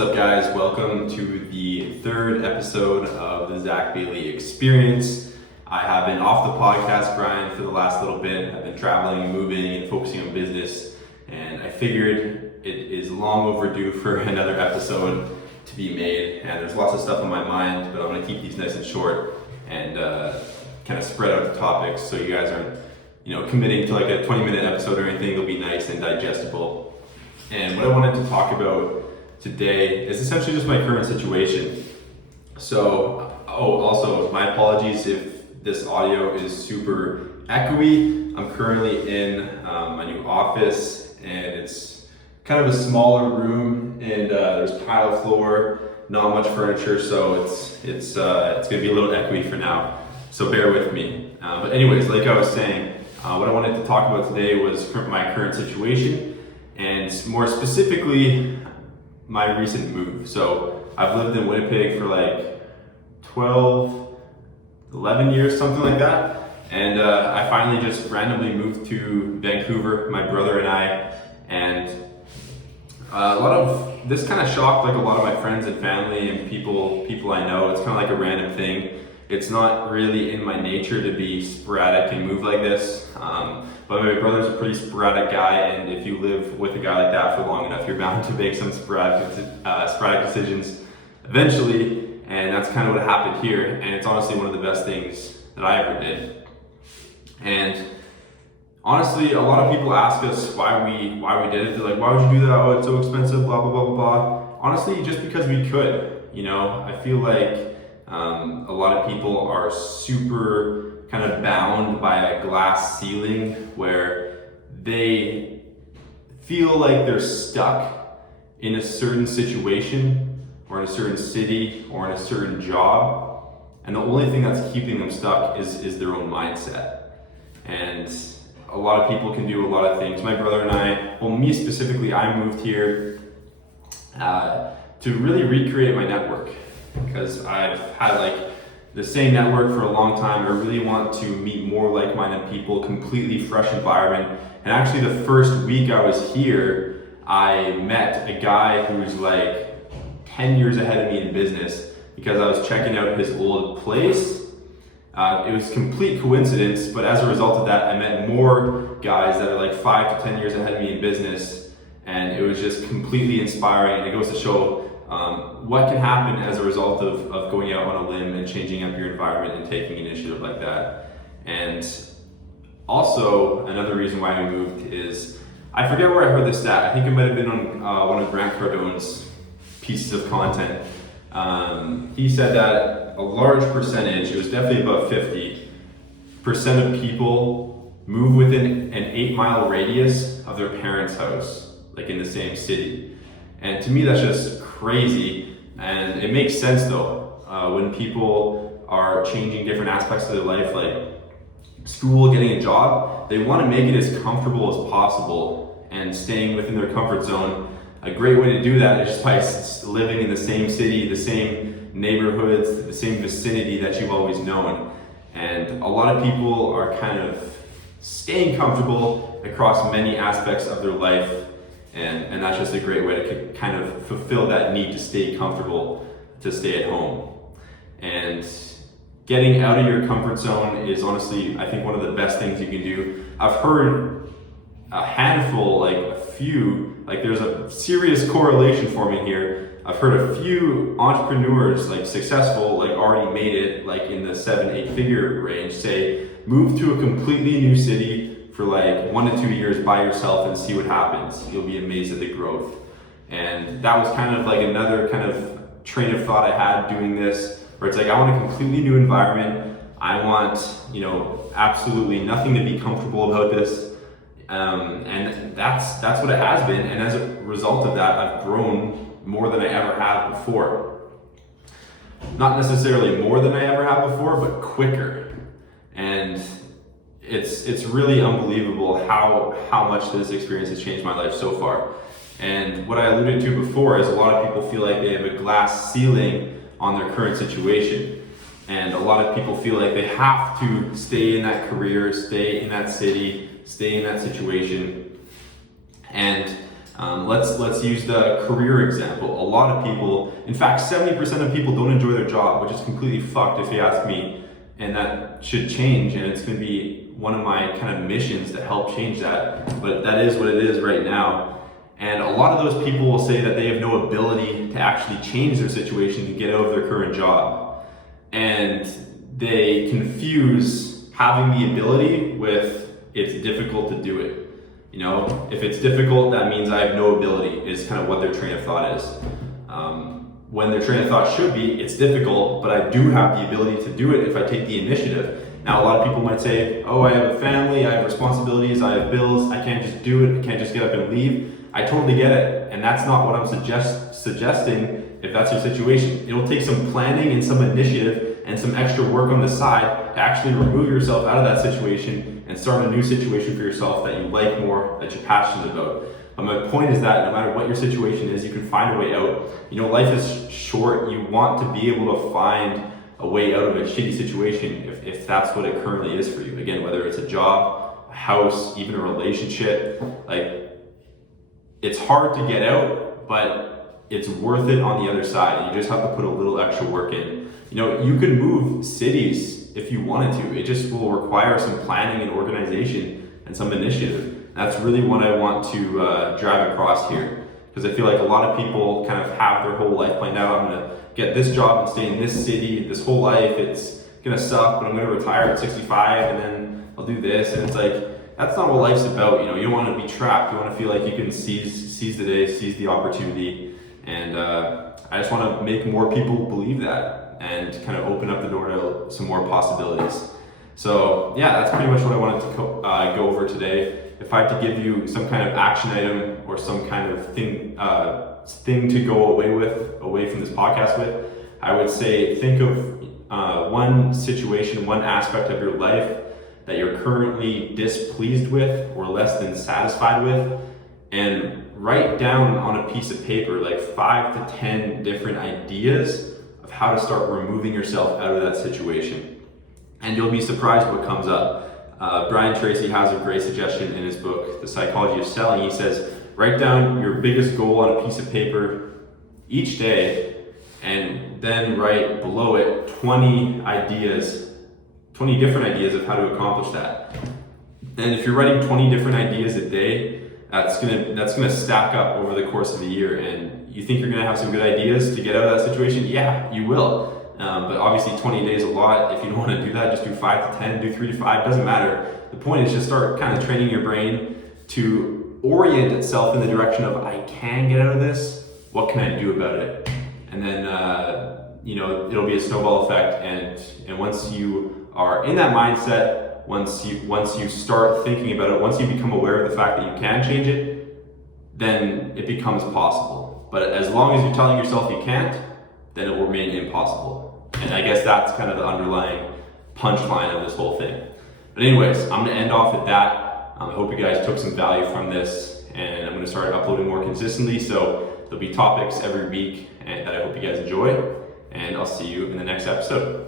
What's up, guys? Welcome to the third episode of the Zach Bailey Experience. I have been off the podcast grind for the last little bit. I've been traveling and moving and focusing on business, and I figured it is long overdue for another episode to be made. And there's lots of stuff on my mind, but I'm going to keep these nice and short and kind of spread out the topics so you guys aren't, committing to like a 20-minute episode or anything. It'll be nice and digestible. And what I wanted to talk about today is essentially just my current situation. So, also my apologies if this audio is super echoey. I'm currently in my new office, and it's kind of a smaller room, and there's tile floor, not much furniture, so it's gonna be a little echoey for now. So bear with me. But anyways, like I was saying, what I wanted to talk about today was my current situation, and more specifically, my recent move. So I've lived in Winnipeg for like 11 years, something like that. And I finally just randomly moved to Vancouver, my brother and I. And a lot of this kind of shocked like a lot of my friends and family and people I know. It's kind of like a random thing. It's not really in my nature to be sporadic and move like this. But my brother's a pretty sporadic guy, and if you live with a guy like that for long enough, you're bound to make some sporadic decisions eventually, and that's kind of what happened here. And it's honestly one of the best things that I ever did. And honestly, a lot of people ask us why we did it. They're like, why would you do that? Oh, it's so expensive, blah, blah, blah, blah, blah. Honestly, just because we could. I feel like a lot of people are super kind of bound by a glass ceiling where they feel like they're stuck in a certain situation or in a certain city or in a certain job, and the only thing that's keeping them stuck is their own mindset. And a lot of people can do a lot of things. My brother and I, well, me specifically, I moved here to really recreate my network, because I've had like the same network for a long time. I really want to meet more like-minded people, completely fresh environment. And actually the first week I was here, I met a guy who's like 10 years ahead of me in business, because I was checking out his old place. It was complete coincidence, but as a result of that, I met more guys that are like 5 to 10 years ahead of me in business, and it was just completely inspiring. And it goes to show what can happen as a result of going out on a limb and changing up your environment and taking initiative like that. And also, another reason why we moved is, I forget where I heard this stat. I think it might have been on one of Grant Cardone's pieces of content. He said that a large percentage, it was definitely above 50% of people move within an 8-mile radius of their parents' house, like in the same city. And to me, that's just crazy. And it makes sense though, when people are changing different aspects of their life, like school, getting a job, they want to make it as comfortable as possible and staying within their comfort zone. A great way to do that is just by living in the same city, the same neighborhoods, the same vicinity that you've always known. And a lot of people are kind of staying comfortable across many aspects of their life. And that's just a great way to kind of fulfill that need to stay comfortable, to stay at home. And getting out of your comfort zone is honestly, I think, one of the best things you can do. I've heard a handful, there's a serious correlation forming here. I've heard a few entrepreneurs, successful, already made it, in the 7-8 figure range, say, move to a completely new city for 1 to 2 years by yourself and see what happens. You'll be amazed at the growth. And that was kind of another kind of train of thought I had doing this, where it's I want a completely new environment. I want, absolutely nothing to be comfortable about this. And that's what it has been. And as a result of that, I've grown more than I ever have before. Not necessarily more than I ever have before, but quicker. And it's really unbelievable how much this experience has changed my life so far. And what I alluded to before is a lot of people feel like they have a glass ceiling on their current situation. And a lot of people feel like they have to stay in that career, stay in that city, stay in that situation. And Let's use the career example. A lot of people, in fact, 70% of people don't enjoy their job, which is completely fucked if you ask me. And that should change, and it's going to be one of my kind of missions to help change that. But that is what it is right now. And a lot of those people will say that they have no ability to actually change their situation to get out of their current job. And they confuse having the ability with it's difficult to do it. You know, if it's difficult, that means I have no ability, is kind of what their train of thought is. When their train of thought should be, it's difficult, but I do have the ability to do it if I take the initiative. Now, a lot of people might say, oh, I have a family, I have responsibilities, I have bills, I can't just do it, I can't just get up and leave. I totally get it, and that's not what I'm suggesting if that's your situation. It'll take some planning and some initiative and some extra work on the side to actually remove yourself out of that situation and start a new situation for yourself that you like more, that you're passionate about. My point is that no matter what your situation is, you can find a way out. You know, life is short. You want to be able to find a way out of a shitty situation if that's what it currently is for you. Again, whether it's a job, a house, even a relationship, like, it's hard to get out, but it's worth it on the other side. You just have to put a little extra work in. You know, you can move cities if you wanted to. It just will require some planning and organization and some initiative. That's really what I want to drive across here, because I feel like a lot of people kind of have their whole life planned out. I'm gonna get this job and stay in this city this whole life. It's gonna suck, but I'm gonna retire at 65 and then I'll do this. And it's like, that's not what life's about. You know, you don't want to be trapped. You want to feel like you can seize the day, seize the opportunity. And I just want to make more people believe that and kind of open up the door to some more possibilities. So yeah, that's pretty much what I wanted to go over today. If I had to give you some kind of action item or some kind of thing to go away from this podcast with, I would say think of one situation, one aspect of your life that you're currently displeased with or less than satisfied with, and write down on a piece of paper like 5 to 10 different ideas of how to start removing yourself out of that situation. And you'll be surprised what comes up. Brian Tracy has a great suggestion in his book, The Psychology of Selling. He says, write down your biggest goal on a piece of paper each day, and then write below it 20 different ideas of how to accomplish that. And if you're writing 20 different ideas a day, that's gonna stack up over the course of a year. And you think you're gonna have some good ideas to get out of that situation? Yeah, you will. But obviously 20 days is a lot. If you don't want to do that, just do 5 to 10, do 3 to 5, doesn't matter. The point is just start kind of training your brain to orient itself in the direction of, I can get out of this, what can I do about it? And then, it'll be a snowball effect. And once you are in that mindset, once you start thinking about it, once you become aware of the fact that you can change it, then it becomes possible. But as long as you're telling yourself you can't, then it will remain impossible. And I guess that's kind of the underlying punchline of this whole thing. But anyways, I'm gonna end off at that. I hope you guys took some value from this, and I'm gonna start uploading more consistently. So there'll be topics every week and that I hope you guys enjoy, and I'll see you in the next episode.